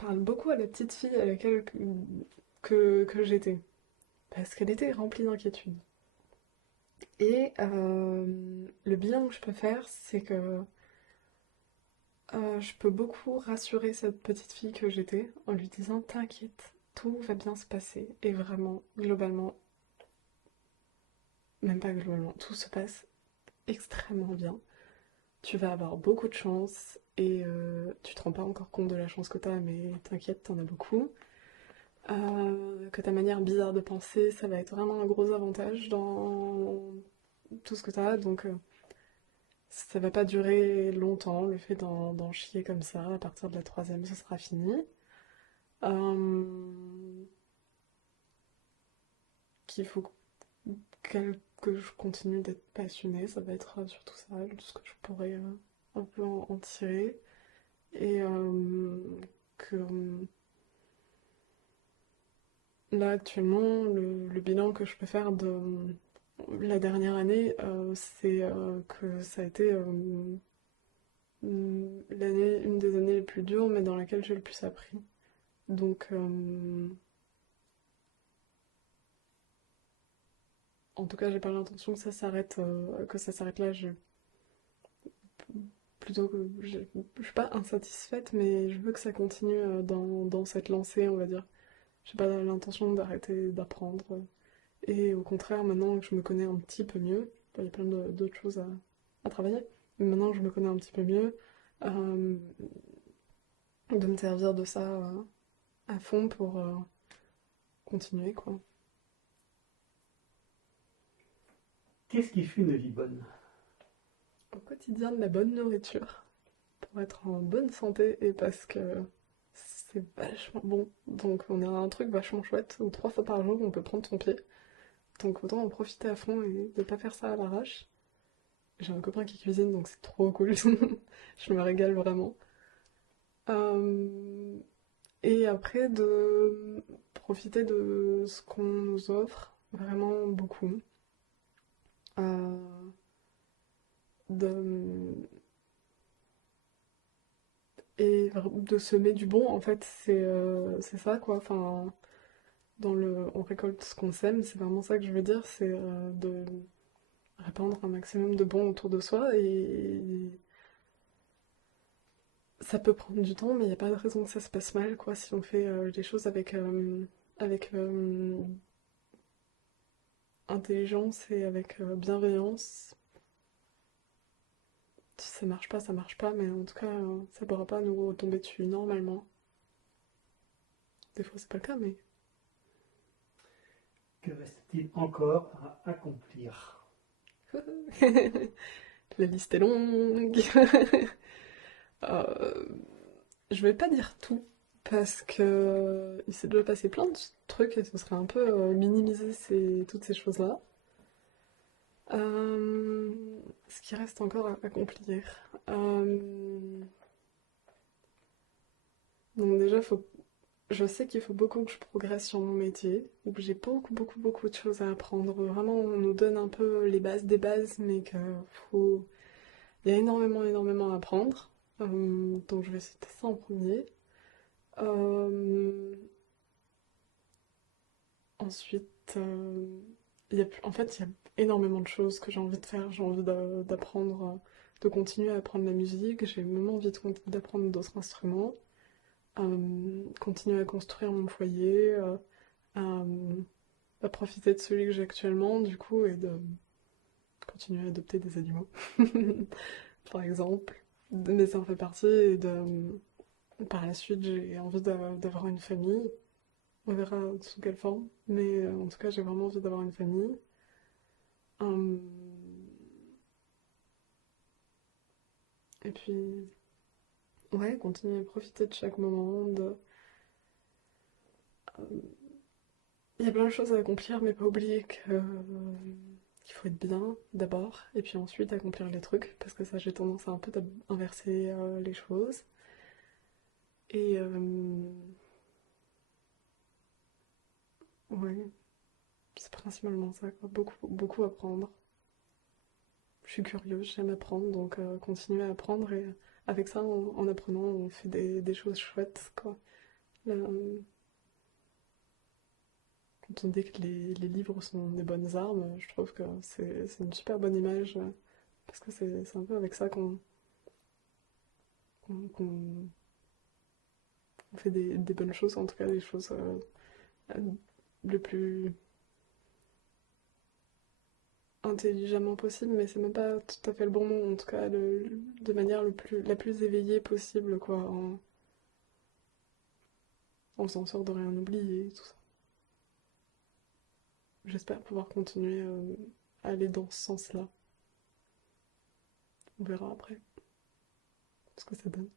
parle beaucoup à la petite fille à laquelle que j'étais, parce qu'elle était remplie d'inquiétudes. Et le bilan que je peux faire, c'est que je peux beaucoup rassurer cette petite fille que j'étais en lui disant t'inquiète, tout va bien se passer. Et vraiment, globalement, même pas globalement, tout se passe extrêmement bien. Tu vas avoir beaucoup de chance et tu te rends pas encore compte de la chance que t'as, mais t'inquiète, t'en as beaucoup. Que ta manière bizarre de penser, ça va être vraiment un gros avantage dans tout ce que t'as, donc ça va pas durer longtemps, le fait d'en chier comme ça, à partir de la troisième, ce sera fini. Euh, Qu'il faut que je continue d'être passionnée, ça va être surtout ça, tout ce que je pourrais un peu en tirer. Et que là actuellement, le bilan que je peux faire de la dernière année, c'est que ça a été une des années les plus dures, mais dans laquelle j'ai le plus appris. Donc, en tout cas, j'ai pas l'intention que ça s'arrête là. Plutôt que je suis pas insatisfaite, mais je veux que ça continue dans cette lancée, on va dire. J'ai pas l'intention d'arrêter d'apprendre. Et au contraire, maintenant que je me connais un petit peu mieux, il y a plein d'autres choses à travailler, mais maintenant que je me connais un petit peu mieux, euh, de me servir de ça à fond pour continuer, quoi. Qu'est-ce qui fait une vie bonne? Au quotidien, de la bonne nourriture, pour être en bonne santé et parce que c'est vachement bon. Donc on a un truc vachement chouette où 3 fois par jour on peut prendre son pied. Donc autant en profiter à fond et de pas faire ça à l'arrache. J'ai un copain qui cuisine donc c'est trop cool. Je me régale vraiment. Euh, et après de profiter de ce qu'on nous offre vraiment beaucoup. Euh, de, et de semer du bon en fait c'est ça quoi. Enfin on récolte ce qu'on sème, c'est vraiment ça que je veux dire, c'est de répandre un maximum de bon autour de soi et ça peut prendre du temps, mais il n'y a pas de raison que ça se passe mal, quoi, si on fait les choses avec intelligence et avec bienveillance. Si ça marche pas, ça marche pas, mais en tout cas, ça pourra pas nous tomber dessus normalement. Des fois, c'est pas le cas, mais. Que reste-t-il encore à accomplir? La liste est longue. Euh, je vais pas dire tout, parce que il s'est déjà passé plein de trucs et ce serait un peu minimiser toutes ces choses-là. Euh, Ce qui reste encore à accomplir. Donc déjà, je sais qu'il faut beaucoup que je progresse sur mon métier, où j'ai beaucoup de choses à apprendre. Vraiment, on nous donne un peu les bases des bases, mais faut... il y a énormément à apprendre. Donc je vais citer ça en premier. Euh, Ensuite, en fait, il y a énormément de choses que j'ai envie de faire. J'ai envie d'apprendre, de continuer à apprendre la musique. J'ai même envie d'apprendre d'autres instruments. Continuer à construire mon foyer, à, à profiter de celui que j'ai actuellement, du coup, et de continuer à adopter des animaux, par exemple. Mais ça en fait partie, et par la suite, j'ai envie d'avoir une famille. On verra sous quelle forme, mais en tout cas, j'ai vraiment envie d'avoir une famille. Euh, et puis, ouais, continuer à profiter de chaque moment. Il y a plein de choses à accomplir, mais pas oublier qu'il faut être bien d'abord, et puis ensuite accomplir les trucs, parce que ça, j'ai tendance à un peu inverser les choses. Et ouais, c'est principalement ça, quoi. Beaucoup apprendre. Je suis curieuse, j'aime apprendre, donc continuer à apprendre, et avec ça, en apprenant, on fait des choses chouettes, quoi. La- Quand on dit que les livres sont des bonnes armes, je trouve que c'est une super bonne image, parce que c'est un peu avec ça qu'on fait des bonnes choses, en tout cas des choses euh, le plus intelligemment possible, mais c'est même pas tout à fait le bon mot, en tout cas de manière la plus éveillée possible, quoi, en faisant en sorte de rien oublier, et tout ça. J'espère pouvoir continuer à aller dans ce sens-là. On verra après ce que ça donne.